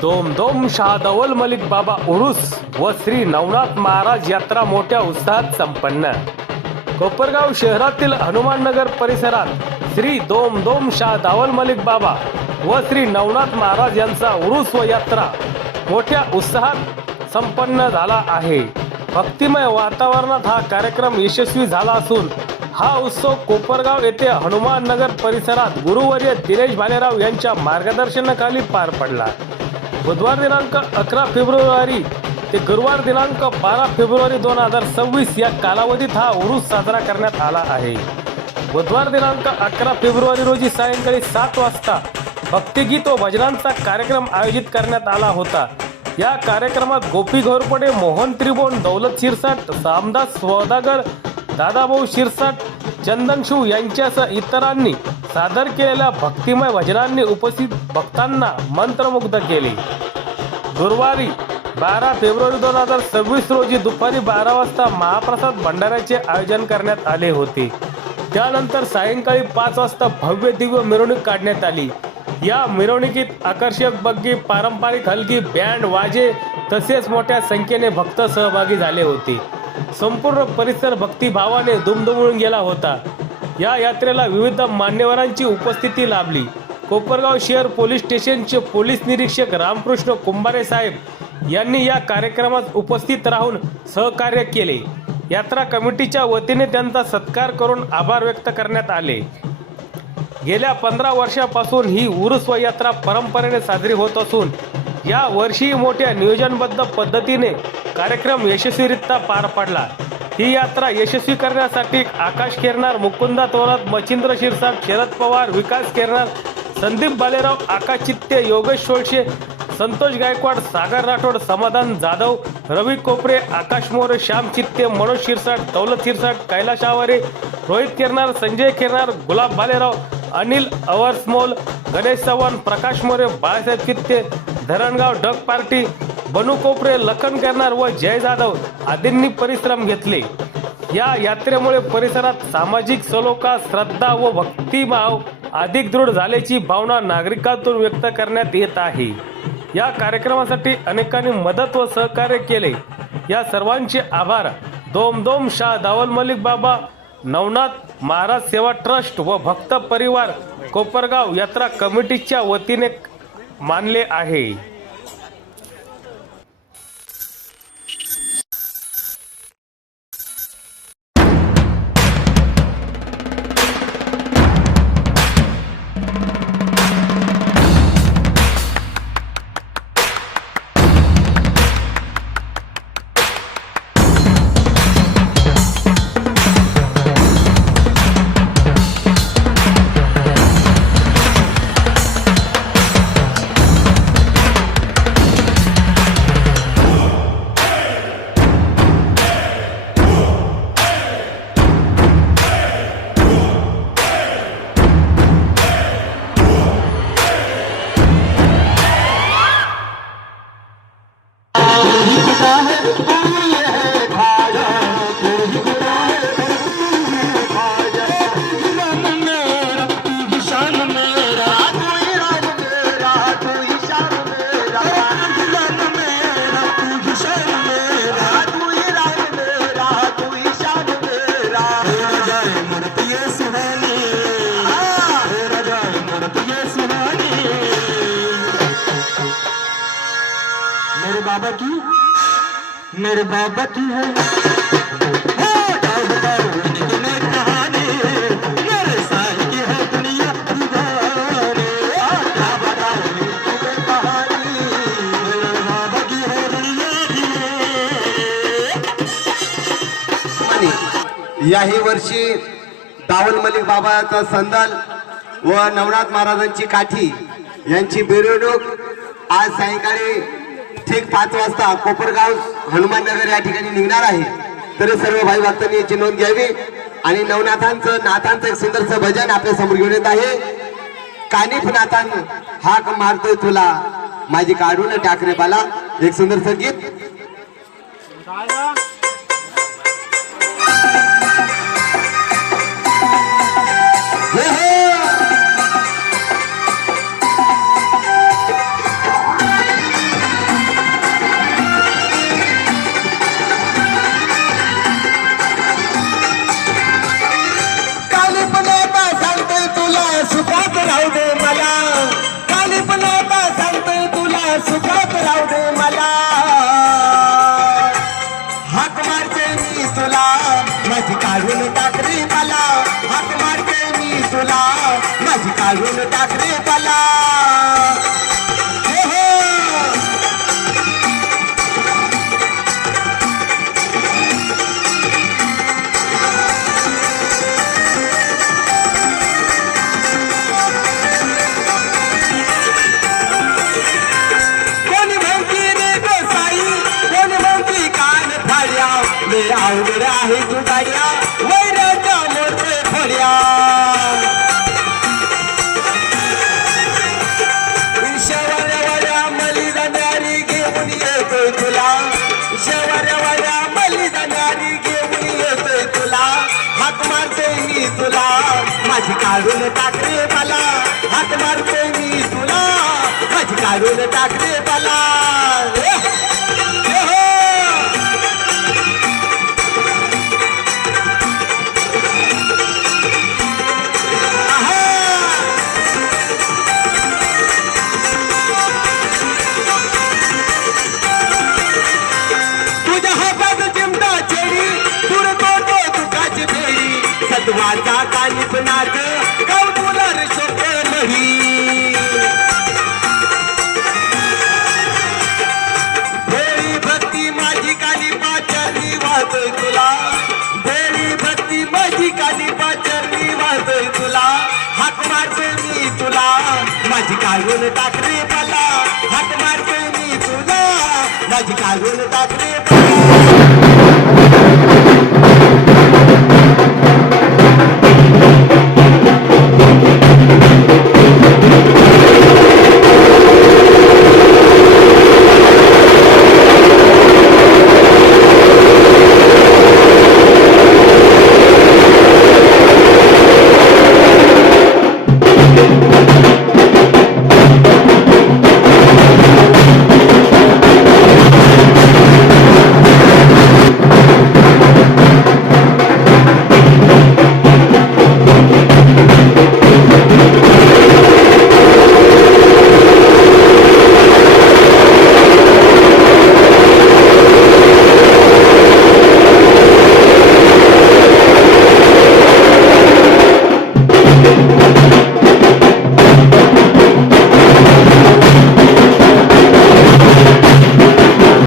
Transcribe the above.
दोम दोम शाह दौल मलिक बाबा उरुस व श्री नवनाथ महाराज यात्रा मोठ्या उत्साहात संपन्न. कोपरगाव शहरातील हनुमाननगर परिसरात श्री दोम दोम शाह दावल मलिक बाबा व श्री नवनाथ महाराज यांचा उरुस व यात्रा मोठ्या उत्साहात संपन्न झाला आहे. भक्तिमय वातावरणात हा कार्यक्रम यशस्वी झाला असून हा उत्सव कोपरगाव येथे हनुमाननगर परिसरात गुरुवर्य दिनेश भालेराव यांच्या मार्गदर्शनाखाली पार पडला. बुधवार दिनांक 11 फेब्रुवारी ते गुरुवार दिनांक 12 फेब्रुवारी 2026 या कालावधीत हा उरूस साजरा करण्यात आला आहे. बुधवार दिनांक 11 फेब्रुवारी रोजी सायंकाळी 7 वाजता भक्तिगीत व भजनांचा कार्यक्रम आयोजित करण्यात आला होता. या कार्यक्रमात गोपी घोरपडे, मोहन त्रिभुवन, दौलत शिरसाट, सामदास सौदागर, दादाभाऊ शिरसाट, चंदन शिव यांच्यासह इतरांनी सादर केलेल्या भक्तिमय भजनांनी उपस्थित भक्तांना मंत्रमुग्ध केले. गुरुवारी 12 फेब्रुवारी 2026 रोजी दुपारी 12 वाजता महाप्रसाद भंडाऱ्याचे आयोजन करण्यात आले होते. त्यानंतर सायंकाळी 5 वाजता भव्य दिव्य मिरवणूक काढण्यात आली. या मिरवणुकीत आकर्षक बग्गी, पारंपरिक हलगी, बँड, वाजे तसेच मोठ्या संख्येने भक्त सहभागी झाले होते. संपूर्ण परिसर भक्तिभावाने दुमदुमून गेला होता. या यात्रेला विविध मान्यवरांची उपस्थिती लाभली. कोपरगाव शहर पोलीस स्टेशनचे पोलीस निरीक्षक रामकृष्ण कुंभारे साहेब यांनी या कार्यक्रमात उपस्थित राहून सहकार्य केले. यात्रा कमिटीच्या वतीने त्यांचा सत्कार करून आभार व्यक्त करण्यात आले. गेल्या 15 वर्षापासून ही उरूस व यात्रा परंपरेने साजरी होत असून या वर्षी मोठ्या नियोजनबद्ध पद्धतीने कार्यक्रम यशस्वीरित्या पार पडला. ही यात्रा यशस्वी करण्यासाठी आकाश केरनार, मुकुंदा थोरात, मच्छिंद्र शिरसाट, शरद पवार, विकास केरनार, संदीप भालेराव, आकाश चित्ते, योगेश शोळशे, संतोष गायकवाड, सागर राठोड, समाधान जाधव, रवी कोपरे, आकाश मोरे, श्याम चित्ते, मनोज शिरसाट, दौलत शिरसाट, कैलाश आवारे, रोहित केरनार, संजय केरनार, गुलाब भालेराव, अनिल अवर्समोल, गणेश चव्हाण, प्रकाश मोरे, बाळासाहेब चित्ते, धरणगाव डग पार्टी, बनू कोपरे, लखन केरनार व जय जाधव आदींनी परिश्रम घेतले. या यात्रेमुळे परिसरात सामाजिक सलोखा, श्रद्धा व भक्तिभाव अधिक दृढ झाल्याची भावना नागरिकांतून व्यक्त करण्यात येत आहे. या कार्यक्रमासाठी अनेकांनी मदत व सहकार्य केले. या सर्वांचे आभार दोम दोम शाह दावल मलिक बाबा, नवनाथ महाराज सेवा ट्रस्ट व भक्त परिवार कोपरगाव यात्रा कमिटीच्या वतीने मानले आहे. मेरे बाबा की है कहानी, मेरे साथ की है दुनिया दीवानी, क्या बताऊं तुम्हें कहानी, मेरे बाबा की है दुनिया दीवानी. याही वर्षी दावल मलिक बाबाचा संदाल व नवनाथ महाराजांची काठी यांची मिरवणूक आज सायंकाळी ठीक 5 वाजता कोपरगाव हनुमाननगर या ठिकाणी निघणार आहे. तरी सर्व भाई भक्तांनी याची नोंद घ्यावी. आणि नाथांचं एक सुंदरसं भजन आपल्या समोर घेऊन येत आहे. कानिफ नाथान हाक मारतोय तुला, माझी काढून टाकरे बाला, एक सुंदरसं गीत. काढून टाक रे बाला हो हो कोणी म्हणती रे गोसाई कोणी म्हणती कान फाड्या ले अवघड आहे तुझ्या वैराच्या मोठे फड्या शेवऱ्यावाल्या मली जाणारी घेऊन येतोय तुला शेवऱ्यावाल्या मली जाणारी घेऊन येतोय तुला हाक मारतोय मी तुला माझी काढून टाक रे मला हाक मारतोय मी तुला माझी काढून टाक रे मला ए, ए हो. आहा. तुझ्या हातात चिमटा छेडी पुरतो तो तुकाची फेडी सत्वाचा कालिप नाच गाव तुला रे सोपं नाही भेळी भक्ती माझी काली पाचरणी वाहतोय तुला भेळी भक्ती माझी काली पाचरणी वाहतोय तुला हाक मारतोय मी तुला माझी काढून टाक रे मला हाक मारतोय मी तुला माझी काढून टाक रे मला